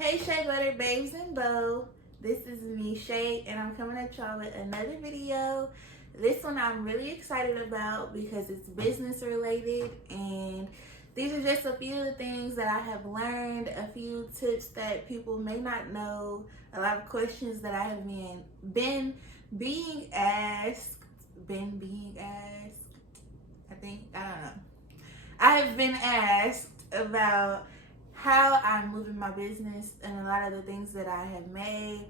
Hey Shea Butter Babes and Bow. This is me, Shay, and I'm coming at y'all with another video. This one I'm really excited about because it's business related, and these are just a few of the things that I have learned, a few tips that people may not know, a lot of questions that I have been being asked, I don't know. I have been asked about how I'm moving my business and a lot of the things that I have made,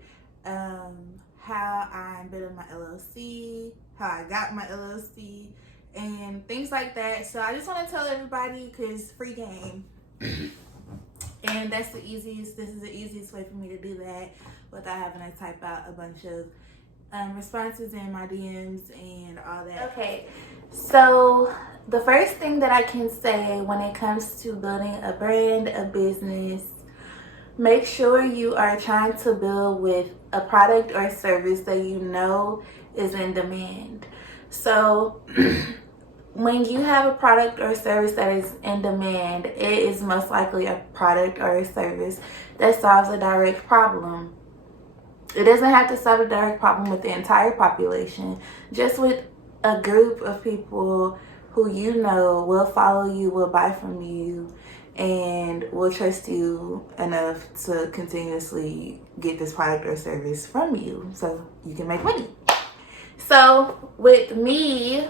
how I'm building my LLC, how I got my LLC, and things like that. So I just want to tell everybody because free game. And this is the easiest way for me to do that without having to type out a bunch of responses in my DMs and all that. Okay, so the first thing that I can say when it comes to building a brand, a business, make sure you are trying to build with a product or service that you know is in demand. So when you have a product or service that is in demand, it is most likely a product or a service that solves a direct problem. It doesn't have to solve a direct problem with the entire population, just with a group of people who you know will follow you, will buy from you, and will trust you enough to continuously get this product or service from you so you can make money. So with me,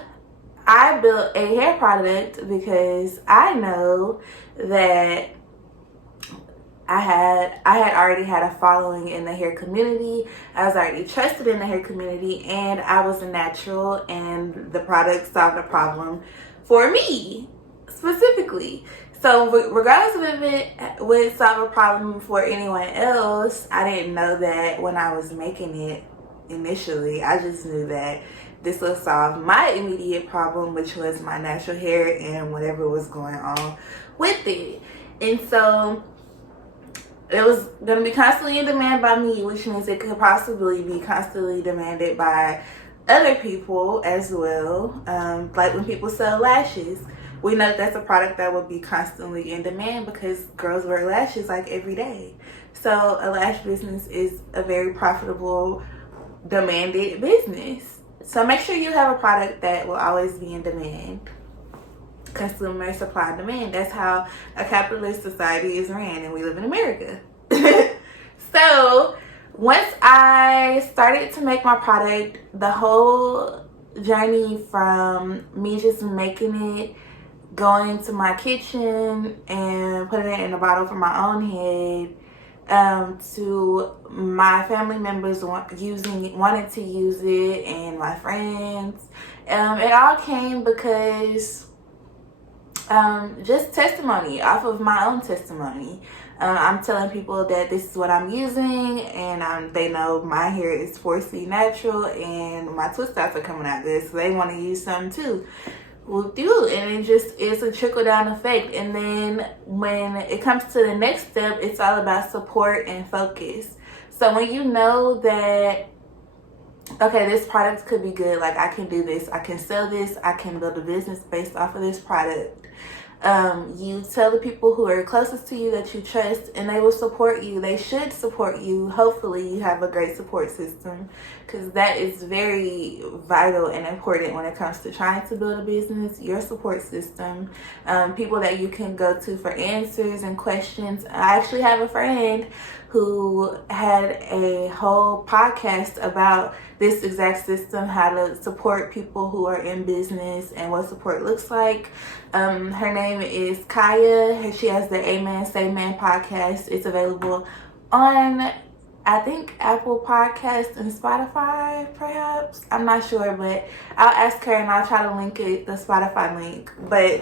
I built a hair product because I know that I had already had a following in the hair community. I was already trusted in the hair community, and I was a natural, and the product solved a problem for me specifically. So regardless of if it would solve a problem for anyone else, I didn't know that when I was making it initially. I just knew that this would solve my immediate problem, which was my natural hair and whatever was going on with it. And so it was going to be constantly in demand by me, which means it could possibly be constantly demanded by other people as well. Like when people sell lashes, we know that's a product that will be constantly in demand because girls wear lashes like every day. So a lash business is a very profitable, demanded business. So make sure you have a product that will always be in demand. Consumer supply and demand. That's how a capitalist society is ran, and we live in America. So once I started to make my product, the whole journey from me just making it, going to my kitchen and putting it in a bottle for my own head, to my family members wanting to use it, and my friends, it all came because just testimony off of my own testimony. I'm telling people that this is what I'm using, and they know my hair is 4C natural, and my twist outs are coming out good, so they want to use some too. Will do, and it's a trickle down effect. And then when it comes to the next step, it's all about support and focus. So when you know that, okay, this product could be good, like I can do this, I can sell this, I can build a business based off of this product. You tell the people who are closest to you that you trust, and they will support you. They should support you. Hopefully you have a great support system, because that is very vital and important when it comes to trying to build a business. Your support system, people that you can go to for answers and questions. I actually have a friend who had a whole podcast about this exact system, how to support people who are in business and what support looks like. Her name is Kaya. She has the Amen Say Man podcast. It's available on, I think, Apple Podcasts and Spotify, perhaps. I'm not sure, but I'll ask her and I'll try to link it, the Spotify link. But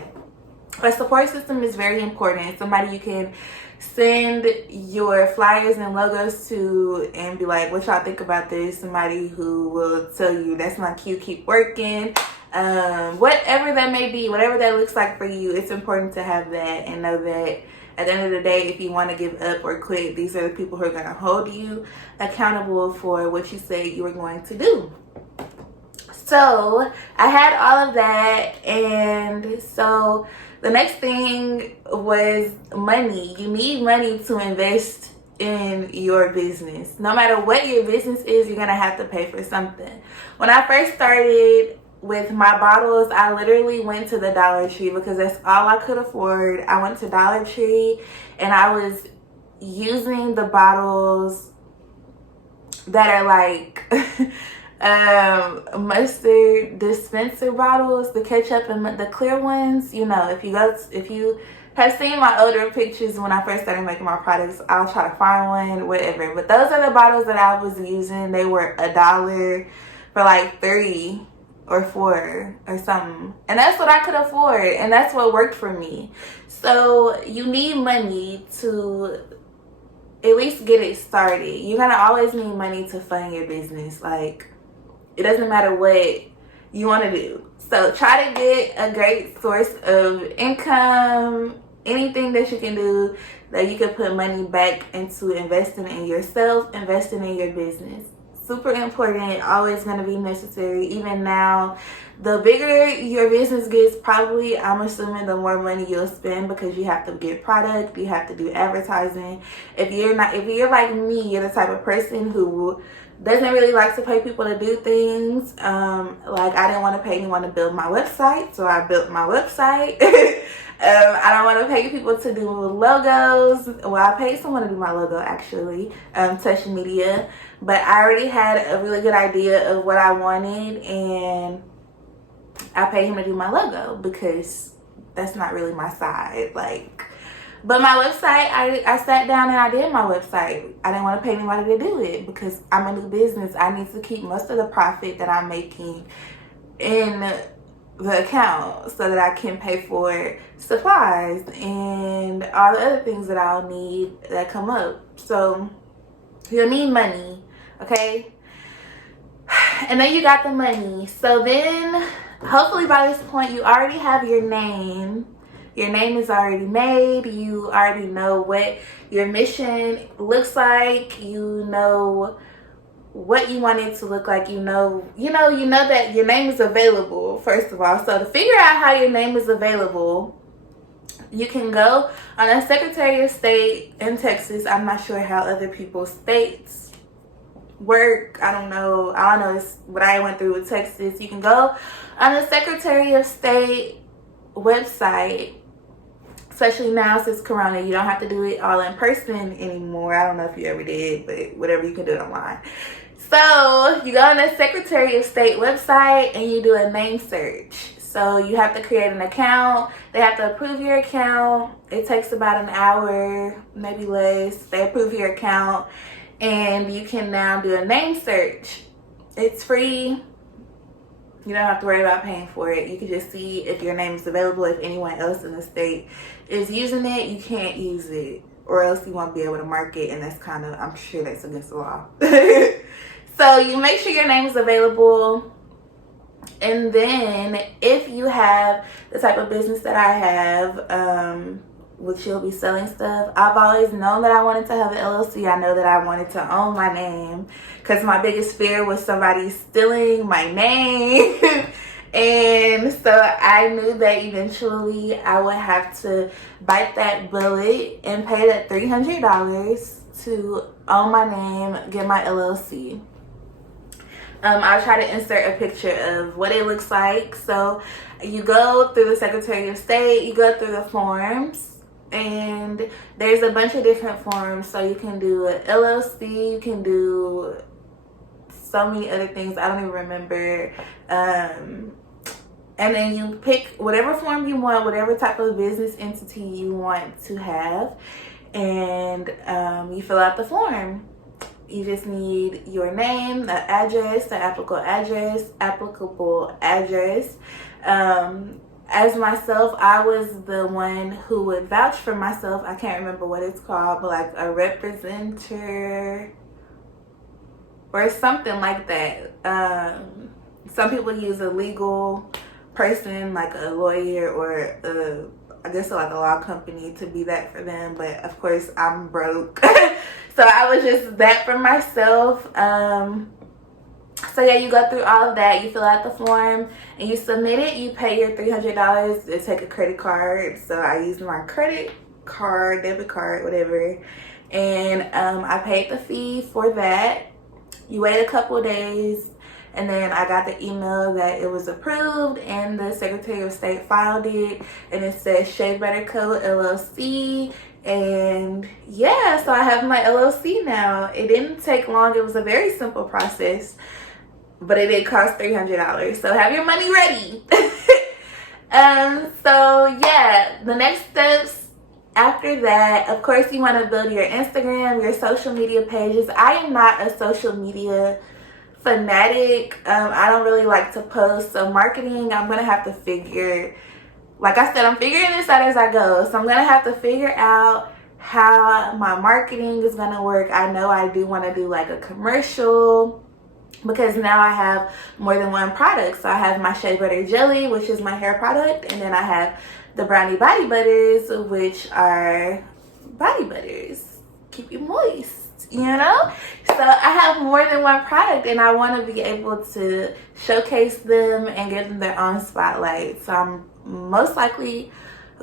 a support system is very important. Somebody you can send your flyers and logos to and be like, what y'all think about this? Somebody who will tell you, that's not cute, keep working. Whatever that may be, whatever that looks like for you, it's important to have that and know that at the end of the day, if you want to give up or quit, these are the people who are going to hold you accountable for what you say you were going to do. So I had all of that, and so the next thing was money. You need money to invest in your business. No matter what your business is, you're gonna have to pay for something. When I first started with my bottles, I literally went to the Dollar Tree because that's all I could afford. I went to Dollar Tree and I was using the bottles that are like mustard dispenser bottles, the ketchup and the clear ones. You know, if you have seen my older pictures when I first started making my products, I'll try to find one, whatever. But those are the bottles that I was using. They were $1 for like 3 or 4 or something, and that's what I could afford, and that's what worked for me. So you need money to at least get it started. You're gonna always need money to fund your business. Like, it doesn't matter what you want to do. So try to get a great source of income, anything that you can do that you can put money back into investing in yourself, investing in your business. Super important, always going to be necessary. Even now, the bigger your business gets, probably, I'm assuming, the more money you'll spend, because you have to get product, you have to do advertising. If you're like me, you're the type of person who doesn't really like to pay people to do things. Like, I didn't want to pay anyone to build my website, so I built my website. I don't want to pay people to do logos. Well, I paid someone to do my logo, actually, Touch Media. But I already had a really good idea of what I wanted, and I paid him to do my logo because that's not really my side. But my website, I sat down and I did my website. I didn't want to pay anybody to do it because I'm a new business. I need to keep most of the profit that I'm making in the account so that I can pay for supplies and all the other things that I'll need that come up. So you'll need money, okay? And then you got the money. So then hopefully by this point you already have your name. Your name is already made. You already know what your mission looks like. You know what you want it to look like. You know that your name is available, first of all. So to figure out how your name is available, you can go on a Secretary of State in Texas. I'm not sure how other people's states work. I don't know. All I know is what I went through with Texas. You can go on the Secretary of State website, especially now since Corona. You don't have to do it all in person anymore. I don't know if you ever did, but whatever, you can do it online. So you go on the Secretary of State website and you do a name search. So you have to create an account. They have to approve your account. It takes about an hour, maybe less. They approve your account and you can now do a name search. It's free. You don't have to worry about paying for it. You can just see if your name is available. If anyone else in the state is using it, you can't use it, or else you won't be able to mark it, and that's kind of, I'm sure that's against the law. So you make sure your name is available. And then if you have the type of business that I have, which you'll be selling stuff, I've always known that I wanted to have an LLC. I know that I wanted to own my name because my biggest fear was somebody stealing my name. And so I knew that eventually I would have to bite that bullet and pay that $300 to own my name, get my LLC. I'll try to insert a picture of what it looks like. So you go through the Secretary of State, you go through the forms, and there's a bunch of different forms. So you can do an LLC, you can do so many other things. I don't even remember. And then you pick whatever form you want, whatever type of business entity you want to have, and you fill out the form. You just need your name, the address, the applicable address. As myself, I was the one who would vouch for myself. I can't remember what it's called, but like a representative or something like that. Some people use a legal person, like a lawyer or I guess like a law company, to be that for them. But of course, I'm broke. So I was just that for myself. So yeah, you go through all of that. You fill out the form and you submit it. You pay your $300. They take a credit card. So I used my credit card, debit card, whatever. And I paid the fee for that. You wait a couple days, and then I got the email that it was approved and the Secretary of State filed it, and it says Shea Butter Co. LLC. And yeah, so I have my LLC now. It didn't take long. It was a very simple process, but it did cost $300. So have your money ready. So yeah, the next steps after that, of course, you want to build your Instagram, your social media pages. I am not a social media fanatic. I don't really like to post. So marketing, I'm going to have to figure, like I said, I'm figuring this out as I go. So I'm going to have to figure out how my marketing is going to work. I know I do want to do like a commercial, because now I have more than one product. So I have my Shea Butter Jelly, which is my hair product, and then I have the Brownie Body Butters, which are body butters, keep you moist, you know. So I have more than one product, and I want to be able to showcase them and give them their own spotlight. So I'm most likely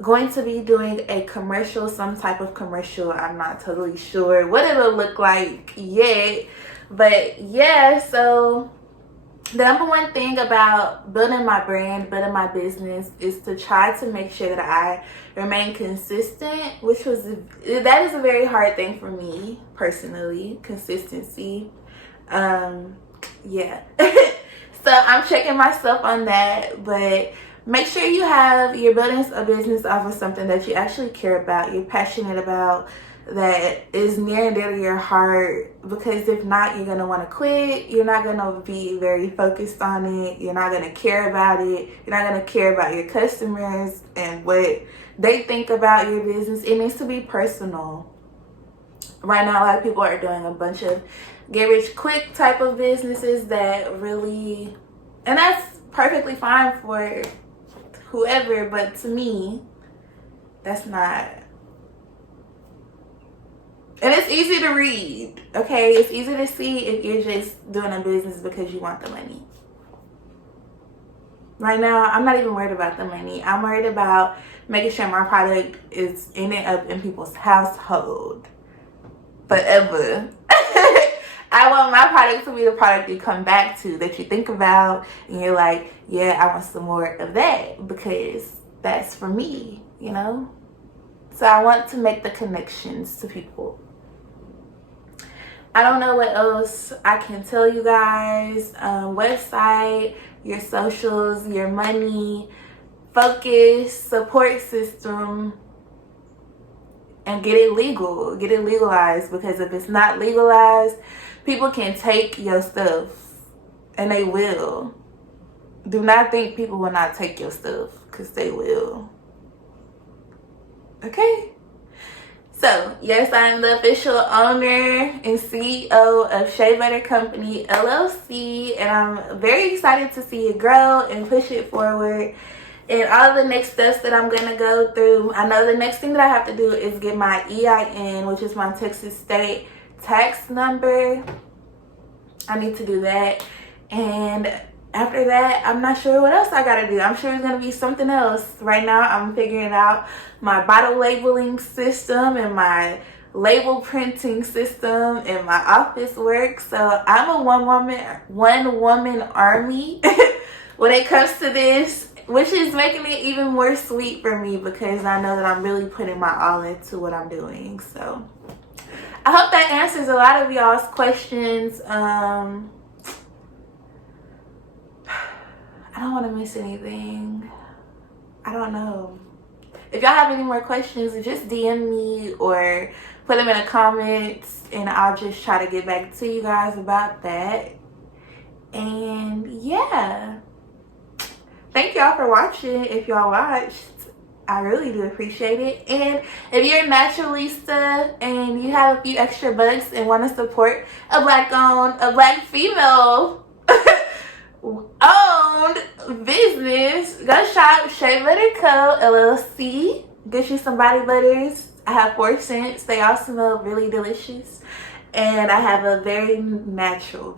going to be doing a commercial, some type of commercial. I'm not totally sure what it'll look like yet. But yeah, so the number one thing about building my brand, building my business, is to try to make sure that I remain consistent, that is a very hard thing for me personally, consistency. Yeah. So I'm checking myself on that, but make sure you're building a business off of something that you actually care about, you're passionate about, that is near and dear to your heart, because if not, you're going to want to quit. You're not going to be very focused on it. You're not going to care about it. You're not going to care about your customers and what they think about your business. It needs to be personal. Right now, a lot of people are doing a bunch of get rich quick type of businesses that really, and that's perfectly fine for whoever, but to me, that's not. And it's easy to read, okay? It's easy to see if you're just doing a business because you want the money. Right now, I'm not even worried about the money. I'm worried about making sure my product is ending up in people's household forever. I want my product to be the product you come back to, that you think about, and you're like, yeah, I want some more of that, because that's for me, you know? So I want to make the connections to people. I don't know what else I can tell you guys. Website, your socials, your money, focus, support system, and get it legal. Get it legalized, because if it's not legalized, people can take your stuff, and they will. Do not think people will not take your stuff, because they will. Okay? So, yes, I am the official owner and CEO of Shea Butter Company, LLC, and I'm very excited to see it grow and push it forward. And all the next steps that I'm going to go through, I know the next thing that I have to do is get my EIN, which is my Texas State tax number. I need to do that. And after that, I'm not sure what else I gotta do. I'm sure it's gonna be something else. Right now, I'm figuring out my bottle labeling system and my label printing system and my office work. So I'm a one woman army when it comes to this, which is making it even more sweet for me, because I know that I'm really putting my all into what I'm doing. So I hope that answers a lot of y'all's questions. I don't want to miss anything. I don't know. If y'all have any more questions, just DM me or put them in the comments, and I'll just try to get back to you guys about that. And yeah, thank y'all for watching. If y'all watched, I really do appreciate it. And if you're a naturalista and you have a few extra bucks and want to support a black female owned business, go shop Shea Butter Co. LLC. Get you some body butters. I have 4 scents. They all smell really delicious. And I have a very natural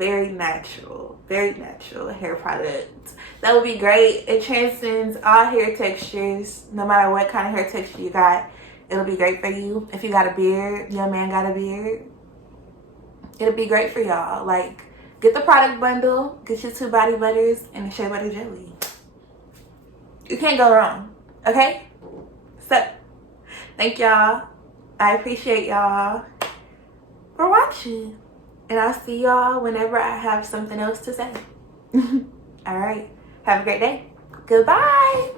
hair product that would be great. It transcends all hair textures. No matter what kind of hair texture you got, It'll be great for you. If you got a beard, your man got a beard, it'll be great for y'all. Like, get the product bundle, get your 2 body butters and the shea butter jelly. You can't go wrong, okay? So, thank y'all. I appreciate y'all for watching. And I'll see y'all whenever I have something else to say. All right. Have a great day. Goodbye.